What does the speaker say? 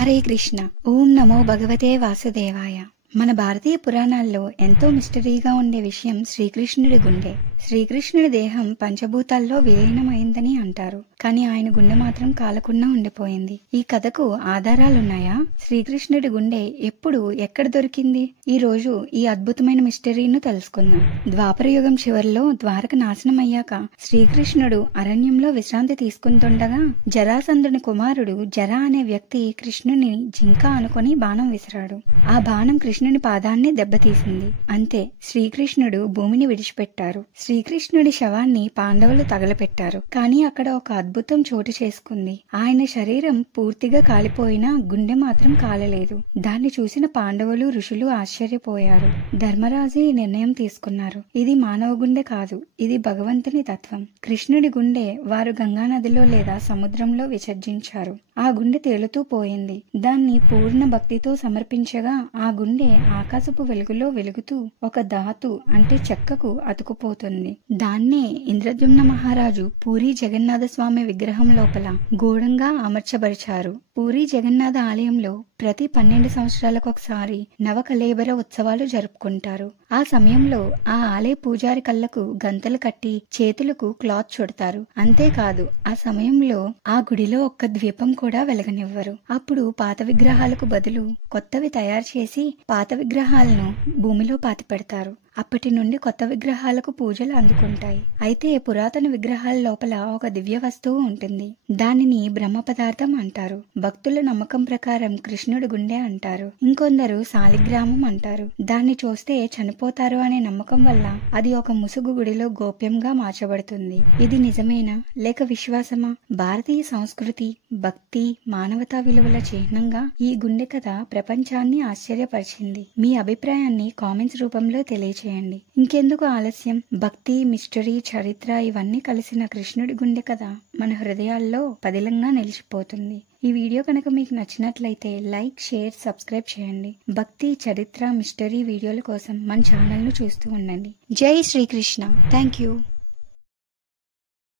హరే కృష్ణ. ఓం నమో భగవతే వాసుదేవాయ. మన భారతీయ పురాణాల్లో ఎంతో మిస్టరీగా ఉండే విషయం శ్రీకృష్ణుడి గుండె. శ్రీకృష్ణుడి దేహం పంచభూతాల్లో విలీనమైందని అంటారు, కానీ ఆయన గుండె మాత్రం కాలకుండా ఉండిపోయింది. ఈ కథకు ఆధారాలున్నాయా? శ్రీకృష్ణుడి గుండె ఎప్పుడు, ఎక్కడ దొరికింది? ఈ రోజు ఈ అద్భుతమైన మిస్టరీను తెలుసుకుందాం. ద్వాపర యుగం చివరిలో ద్వారక నాశనం అయ్యాక శ్రీకృష్ణుడు అరణ్యంలో విశ్రాంతి తీసుకుంటుండగా జరాసంధుని కుమారుడు జర అనే వ్యక్తి కృష్ణుని జింక అనుకుని బాణం విసిరాడు. ఆ బాణం కృష్ణుని పాదాన్ని దెబ్బతీసింది. అంతే, శ్రీకృష్ణుడు భూమిని విడిచిపెట్టారు. శ్రీకృష్ణుడి శవాన్ని పాండవులు తగలపెట్టారు. కానీ అక్కడ ఒక అద్భుతం చోటు చేసుకుంది. ఆయన శరీరం పూర్తిగా కాలిపోయినా గుండె మాత్రం కాలలేదు. దాన్ని చూసిన పాండవులు, ఋషులు ఆశ్చర్యపోయారు. ధర్మరాజు ఈ నిర్ణయం తీసుకున్నారు. ఇది మానవ గుండె కాదు, ఇది భగవంతుని తత్వం. కృష్ణుడి గుండె వారు గంగానదిలో లేదా సముద్రంలో విసర్జించారు. ఆ గుండె తేలుతూ పోయింది. దాన్ని పూర్ణ భక్తితో సమర్పించగా ఆ గుండె ఆకాశపు వెలుగులో వెలుగుతూ ఒక ధాతు అంటే చెక్కకు అతుకుపోతుంది. దాన్నే ఇంద్రద్యుమ్న మహారాజు పూరి జగన్నాథ స్వామి విగ్రహం లోపల గూఢంగా అమర్చబరిచారు. పూరి జగన్నాథ ఆలయంలో ప్రతి 12 సంవత్సరాలకు ఒకసారి నవకళేబర ఉత్సవాలు జరుపుకుంటారు. ఆ సమయంలో ఆ ఆలయ పూజారి కళ్ళకు గంతలు కట్టి చేతులకు క్లాత్ చుడతారు. అంతేకాదు, ఆ సమయంలో ఆ గుడిలో ఒక్క ద్వీపం కూడా వెలగనివ్వరు. అప్పుడు పాత విగ్రహాలకు బదులు కొత్తవి తయారు చేసి పాత విగ్రహాలను భూమిలో పాతిపెడతారు. అప్పటి నుండి కొత్త విగ్రహాలకు పూజలు అందుకుంటాయి. అయితే పురాతన విగ్రహాల లోపల ఒక దివ్య వస్తువు ఉంటుంది. దానిని బ్రహ్మ పదార్థం అంటారు. భక్తుల నమ్మకం ప్రకారం కృష్ణుడి గుండె అంటారు. ఇంకొందరు శాలిగ్రామం అంటారు. దాన్ని చూస్తే చనిపోతారు అనే నమ్మకం వల్ల అది ఒక ముసుగు గుడిలో గోప్యంగా మార్చబడుతుంది. ఇది నిజమేనా లేక విశ్వాసమా? భారతీయ సంస్కృతి, భక్తి, మానవతా విలువల చిహ్నంగా ఈ గుండె కథ ప్రపంచాన్ని ఆశ్చర్యపరిచింది. మీ అభిప్రాయాన్ని కామెంట్స్ రూపంలో తెలియజేయండి. ఇంకెందుకు ఆలస్యం? భక్తి, మిస్టరీ, చరిత్ర ఇవన్నీ కలిసిన కృష్ణుడి గుండె కథ మన హృదయాల్లో పదిలంగా నిలిచిపోతుంది. ఈ వీడియో కనుక మీకు నచ్చినట్లయితే లైక్, షేర్, సబ్స్క్రైబ్ చేయండి. భక్తి, చరిత్ర, మిస్టరీ వీడియోల కోసం మన ఛానల్ ను చూస్తూ ఉండండి. జై శ్రీకృష్ణ. Thank you.